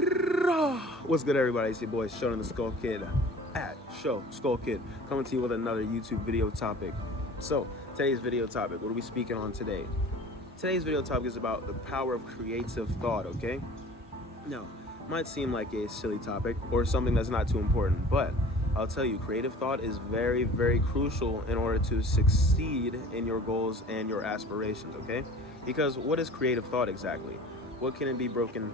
What's good, everybody? It's your boy Sean the Skull Kid at Show Skull Kid, coming to you with another YouTube video topic. So today's video topic, what are we speaking on today? Today's video topic is about the power of creative thought. Okay, now might seem like a silly topic or something that's not too important, but I'll tell you, creative thought is very, very crucial in order to succeed in your goals and your aspirations. Okay, because what is creative thought exactly? What can it be broken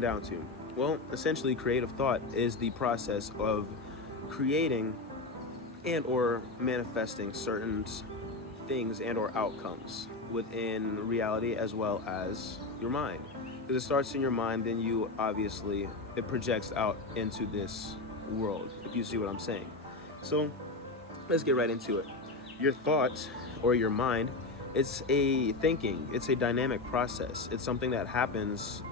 down to? Well, essentially, creative thought is the process of creating and or manifesting certain things and or outcomes within reality as well as your mind. Because it starts in your mind, then you obviously, it projects out into this world, if you see what I'm saying. So let's get right into it. Your thought or your mind, it's a thinking, it's a dynamic process. It's something that happens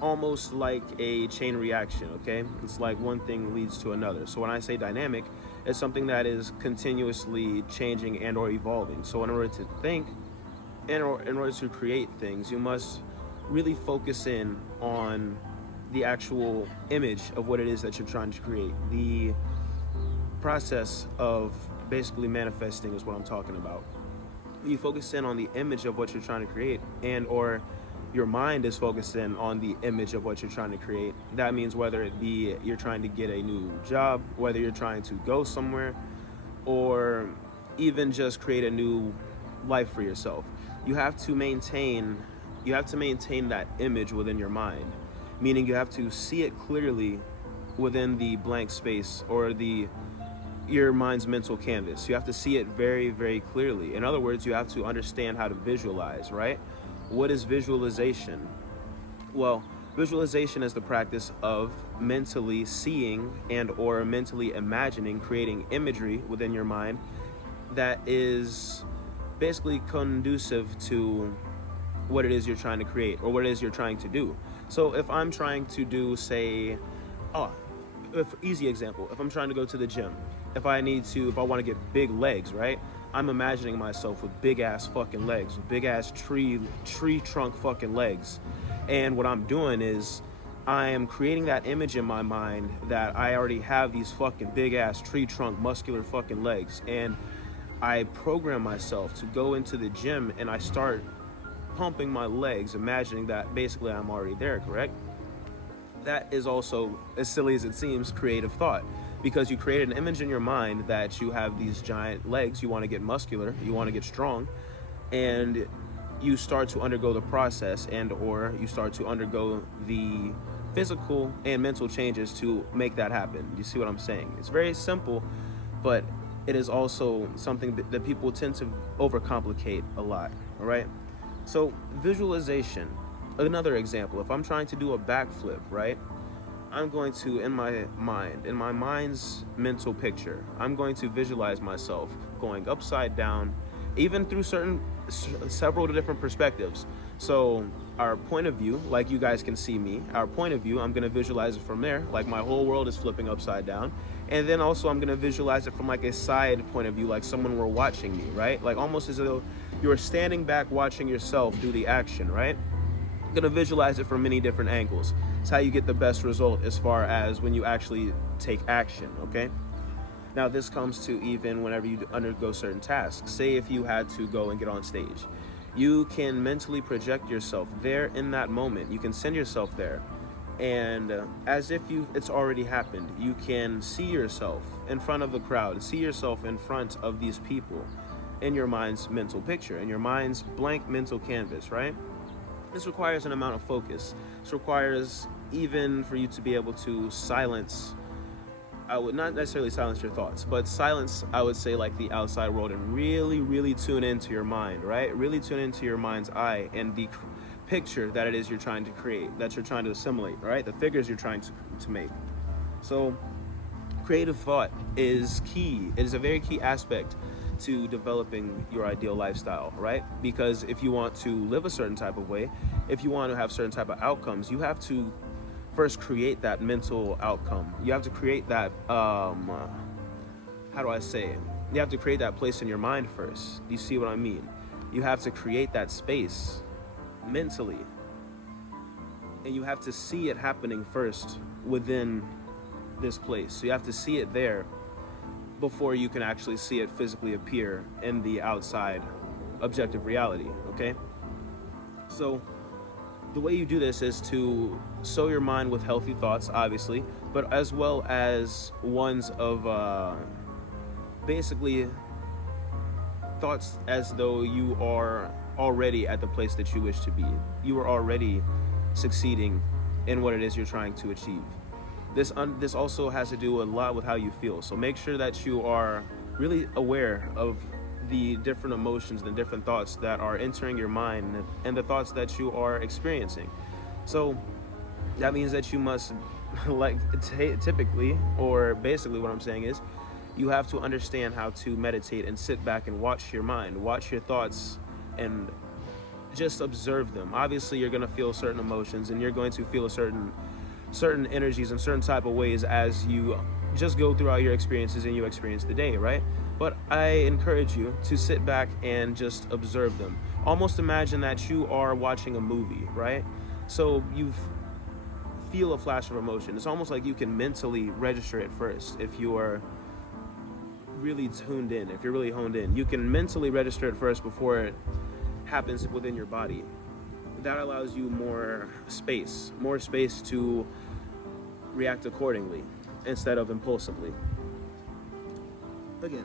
almost like a chain reaction. Okay, it's like one thing leads to another. So when I say dynamic, it's something that is continuously changing and or evolving. So in order to think and or in order to create things, you must really focus in on the actual image of what it is that you're trying to create. The process of basically manifesting is what I'm talking about. You focus in on the image of what you're trying to create, and or your mind is focused in on the image of what you're trying to create. That means whether it be you're trying to get a new job, whether you're trying to go somewhere, or even just create a new life for yourself. You have to maintain that image within your mind, meaning you have to see it clearly within the blank space or your mind's mental canvas. You have to see it very, very clearly. In other words, you have to understand how to visualize, right? What is visualization? Well, visualization is the practice of mentally seeing and or mentally imagining, creating imagery within your mind that is basically conducive to what it is you're trying to create or what it is you're trying to do. So if I'm trying to do, say, easy example, if I'm trying to go to the gym, if I want to get big legs, right? I'm imagining myself with big ass fucking legs, with big ass tree trunk fucking legs. And what I'm doing is I am creating that image in my mind that I already have these fucking big ass tree trunk muscular fucking legs. And I program myself to go into the gym and I start pumping my legs, imagining that basically I'm already there, correct? That is also, as silly as it seems, creative thought, because you create an image in your mind that you have these giant legs, you want to get muscular, you want to get strong, and you start to undergo the process and or you start to undergo the physical and mental changes to make that happen. You see what I'm saying? It's very simple, but it is also something that people tend to overcomplicate a lot, all right? So visualization, another example, if I'm trying to do a backflip, right? I'm going to, in my mind's mental picture, I'm going to visualize myself going upside down, even through several different perspectives. So our point of view, like you guys can see me, our point of view, I'm going to visualize it from there, like my whole world is flipping upside down. And then also I'm going to visualize it from like a side point of view, like someone were watching me, right? Like almost as though you were standing back watching yourself do the action, right? I'm going to visualize it from many different angles. It's how you get the best result as far as when you actually take action, okay? Now this comes to even whenever you undergo certain tasks. Say if you had to go and get on stage, you can mentally project yourself there in that moment. You can send yourself there, and as if it's already happened, you can see yourself in front of the crowd, see yourself in front of these people in your mind's mental picture, in your mind's blank mental canvas, right? This requires an amount of focus. This requires even for you to be able to silence, I would not necessarily silence your thoughts, but silence, I would say, like the outside world, and really, really tune into your mind, right? Really tune into your mind's eye and the picture that it is you're trying to create, that you're trying to assimilate, right? The figures you're trying to make. So creative thought is key. It is a very key aspect to developing your ideal lifestyle, right? Because if you want to live a certain type of way, if you want to have certain type of outcomes, you have to first create that mental outcome. You have to create that, how do I say it? You have to create that place in your mind first. Do you see what I mean? You have to create that space mentally, and you have to see it happening first within this place. So you have to see it there before you can actually see it physically appear in the outside objective reality, okay? So the way you do this is to sow your mind with healthy thoughts, obviously, but as well as ones of basically thoughts as though you are already at the place that you wish to be. You are already succeeding in what it is you're trying to achieve. This also has to do a lot with how you feel. So make sure that you are really aware of the different emotions and different thoughts that are entering your mind and the thoughts that you are experiencing. So that means that you must, like typically, or basically what I'm saying is, you have to understand how to meditate and sit back and watch your mind, watch your thoughts, and just observe them. Obviously, you're going to feel certain emotions, and you're going to feel certain energies in certain type of ways as you just go throughout your experiences and you experience the day, right? But I encourage you to sit back and just observe them. Almost imagine that you are watching a movie, right? So you feel a flash of emotion. It's almost like you can mentally register it first. If you are really tuned in, if you're really honed in, you can mentally register it first before it happens within your body. That allows you more space to react accordingly instead of impulsively. Again,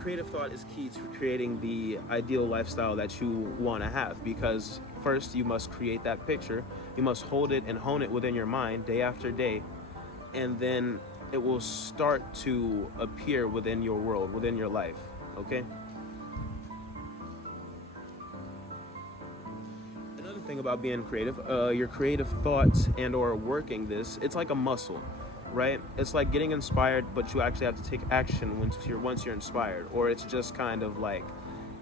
creative thought is key to creating the ideal lifestyle that you want to have, because first you must create that picture, you must hold it and hone it within your mind day after day, and then it will start to appear within your world, within your life, okay? Another thing about being creative, your creative thoughts and or working this, it's like a muscle, right? It's like getting inspired, but you actually have to take action once you're inspired, or it's just kind of like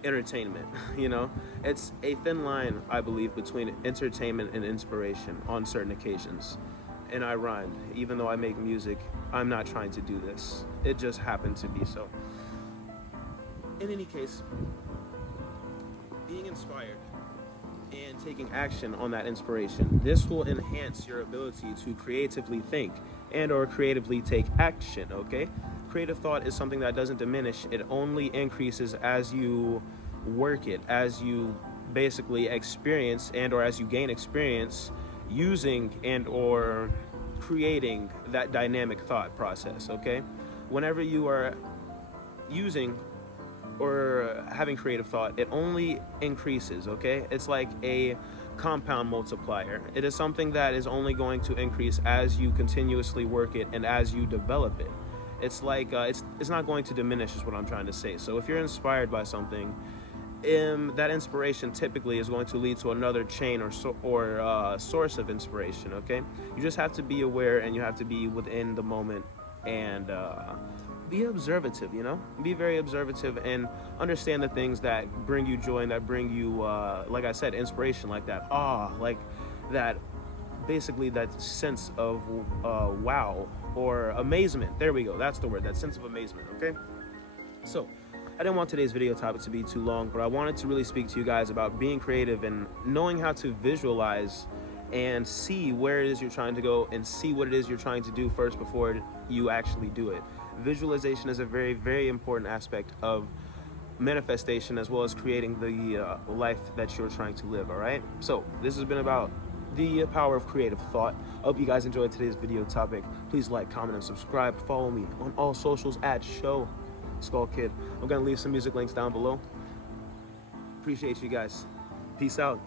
entertainment, you know? It's a thin line, I believe, between entertainment and inspiration on certain occasions. And I rhymed. Even though I make music, I'm not trying to do this. It just happened to be so. In any case, being inspired and taking action on that inspiration, this will enhance your ability to creatively think and or creatively take action, okay? Creative thought is something that doesn't diminish. It only increases as you work it, as you basically experience and or as you gain experience using and or creating that dynamic thought process, okay? Whenever you are using or having creative thought, it only increases, okay? It's like a compound multiplier. It is something that is only going to increase as you continuously work it and as you develop it. It's like it's not going to diminish, is what I'm trying to say. So if you're inspired by something, that inspiration typically is going to lead to another chain or source of inspiration, okay? You just have to be aware and you have to be within the moment and be observative, you know? Be very observative and understand the things that bring you joy and that bring you, like I said, inspiration, like that awe, like that, basically that sense of wow or amazement. There we go, that's the word, that sense of amazement, okay? So, I didn't want today's video topic to be too long, but I wanted to really speak to you guys about being creative and knowing how to visualize and see where it is you're trying to go and see what it is you're trying to do first before you actually do it. Visualization is a very, very important aspect of manifestation as well as creating the life that you're trying to live, all right? So this has been about the power of creative thought. I hope you guys enjoyed today's video topic. Please like, comment, and subscribe. Follow me on all socials at Show Skull Kid. I'm gonna leave some music links down below. Appreciate you guys. Peace out.